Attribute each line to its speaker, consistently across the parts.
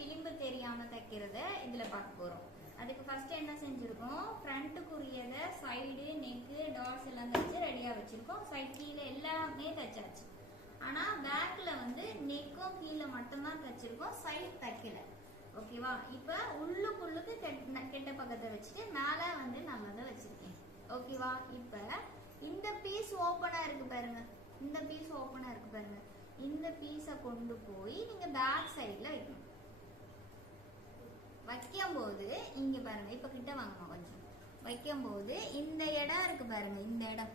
Speaker 1: விளிம்பு தெரியாம தைக்கிறத இதுல பார்க்க போறோம். அதுக்கு ஃபர்ஸ்ட் என்ன செஞ்சிருக்கோம்? ஃப்ரண்ட்டுக்குரியத சைடு நெக்கு டாட்ஸ் எல்லாம் தைச்சு ரெடியா வச்சிருக்கோம். சைட் கீழே எல்லாமே தைச்சாச்சு. ஆனா பேக்ல வந்து நெக்கும் கீழே மட்டும்தான் தைச்சிருக்கோம். சைடு தைக்கல. ஓகேவா? இப்ப உள்ளுக்குள்ளுக்கு கெட்ட கெட்ட பக்கத்தை வச்சுட்டு மேல வந்து நல்லதை வச்சிருக்கேன் ஓகேவா? இப்ப இந்த பீஸ் ஓப்பனா இருக்கு பாருங்க. இந்த பீஸ் ஓப்பனா இருக்கு பாருங்க. இந்த பீஸை கொண்டு போய் நீங்க பேக் சைட்ல வைக்கணும். வைக்கும் போது இங்க பாருங்க இப்ப கிட்ட வாங்கம்மா கொஞ்சம். வைக்கும் போது இந்த இடம் இருக்கு பாருங்க இந்த இடம்.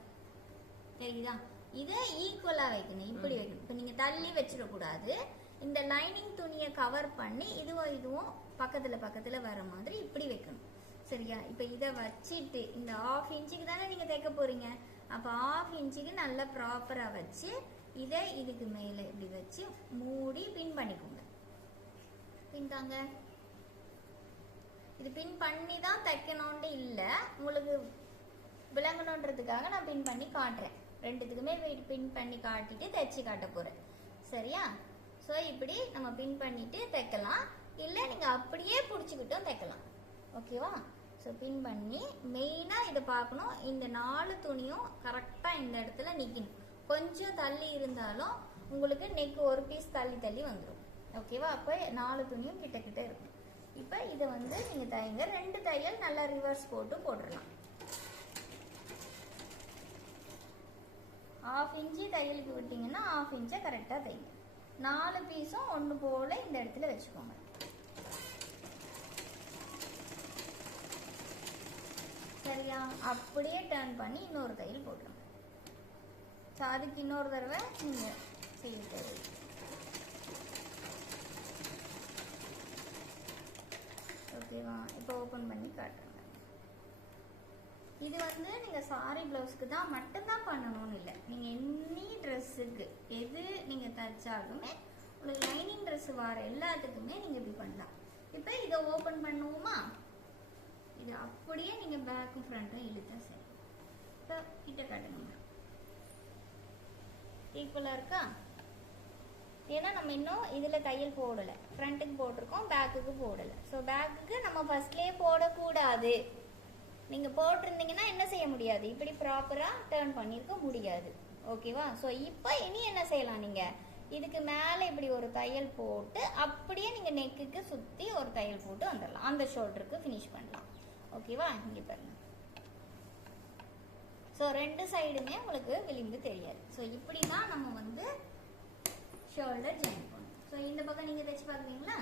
Speaker 1: தெரியுதா? இதை ஈக்குவலா வைக்கணும். இப்படி வைக்கணும். இப்ப நீங்க தள்ளி வச்சிடக்கூடாது. இந்த லைனிங் துணியை கவர் பண்ணி இதுவும் இதுவும் பக்கத்துல பக்கத்துல வர மாதிரி இப்படி வைக்கணும். சரியா? இப்ப இத வச்சிட்டு இந்த ஆஃப் இன்ச்சுக்கு தானே நீங்க தைக்க போறீங்க? அப்ப ஆஃப் இன்ச்சுக்கு நல்லா ப்ராப்பரா வச்சு இதை இதுக்கு மேல இப்படி வச்சு மூடி பின் பண்ணிக்கோங்க. பின் தாங்க இது பின் பண்ணி தான் தைக்கணும்னு இல்லை. உங்களுக்கு விளங்கணுன்றதுக்காக நான் பின் பண்ணி காட்டுறேன். ரெண்டுத்துக்குமே பின் பண்ணி காட்டிட்டு தைச்சு காட்ட போகிறேன் சரியா? ஸோ இப்படி நம்ம பின் பண்ணிட்டு தைக்கலாம். இல்லை நீங்கள் அப்படியே பிடிச்சிக்கிட்டும் தைக்கலாம். ஓகேவா ஸோ பின் பண்ணி மெயினாக இதை பார்க்கணும். இந்த நாலு துணியும் கரெக்டாக இந்த இடத்துல நிற்கணும் கொஞ்சம் தள்ளி இருந்தாலும் உங்களுக்கு நெக் ஒரு பீஸ் தள்ளி தள்ளி வந்துடும் ஓகேவா அப்போ நாலு துணியும் கிட்ட கிட்ட இருக்கும். இப்போ இதை வந்து நீங்கள் தைங்க ரெண்டு தையல் நல்லா ரிவர்ஸ் போட்டு போட்டுடலாம். ஆஃப் இன்ச்சு தையலுக்கு விட்டீங்கன்னா ஆஃப் இன்ச்சை கரெக்டாக தைங்க நாலு பீஸும் ஒன்று போல் இந்த இடத்துல வச்சுக்கோங்க. சரியா? அப்படியே டேர்ன் பண்ணி இன்னொரு தையல் போட்டுருங்க. ஸோ அதுக்கு இன்னொரு தடவை நீங்கள் செய்ய தேவை ஓகேவா? இப்போ ஓப்பன் பண்ணி காட்டுறேங்க இது வந்து நீங்க சாரி பிளவுஸ்க்கு தான் மட்டும்தான் பண்ணணும்னு இல்லை. நீங்க எனி ட்ரெஸ்ஸுக்கு எது நீங்க தைச்சாலுமே உங்களுக்கு லைனிங் ட்ரெஸ் வர எல்லாத்துக்குமே நீங்க இப்படி பண்ணலாம். இப்போ இதை ஓப்பன் பண்ணுவோமா? இது அப்படியே நீங்க பேக்கும் ஃப்ரண்ட்டும் இழுத்தா சரி. இப்போ கிட்ட காட்டுங்க ஈக்குவலாக இருக்கா? ஏன்னா நம்ம இன்னும் இதில் தையல் போடலை. ஃப்ரண்ட்டுக்கு போட்டிருக்கோம் பேக்குக்கு போடலை. ஸோ பேக்குக்கு நம்ம ஃபஸ்ட்லேயே போடக்கூடாது. நீங்கள் போட்டிருந்தீங்கன்னா என்ன செய்ய முடியாது? இப்படி ப்ராப்பராக டேர்ன் பண்ணியிருக்க முடியாது. ஓகேவா ஸோ இப்போ இனி என்ன செய்யலாம் நீங்கள் இதுக்கு மேலே இப்படி ஒரு தையல் போட்டு அப்படியே நீங்கள் நெக்குக்கு சுற்றி ஒரு தையல் போட்டு வந்துடலாம். அந்த ஷோல்டருக்கு ஃபினிஷ் பண்ணலாம். ஓகேவா இங்கே பாருங்க. ஸோ ரெண்டு சைடுமே உங்களுக்கு விளிம்பு தெரியாது. ஸோ இப்படி தான் நம்ம வந்து ஷோல்டர் ஜாயின் பண்ணும் ஸோ இந்த பக்கம் நீங்கள் தைச்சு பார்க்குறீங்களா?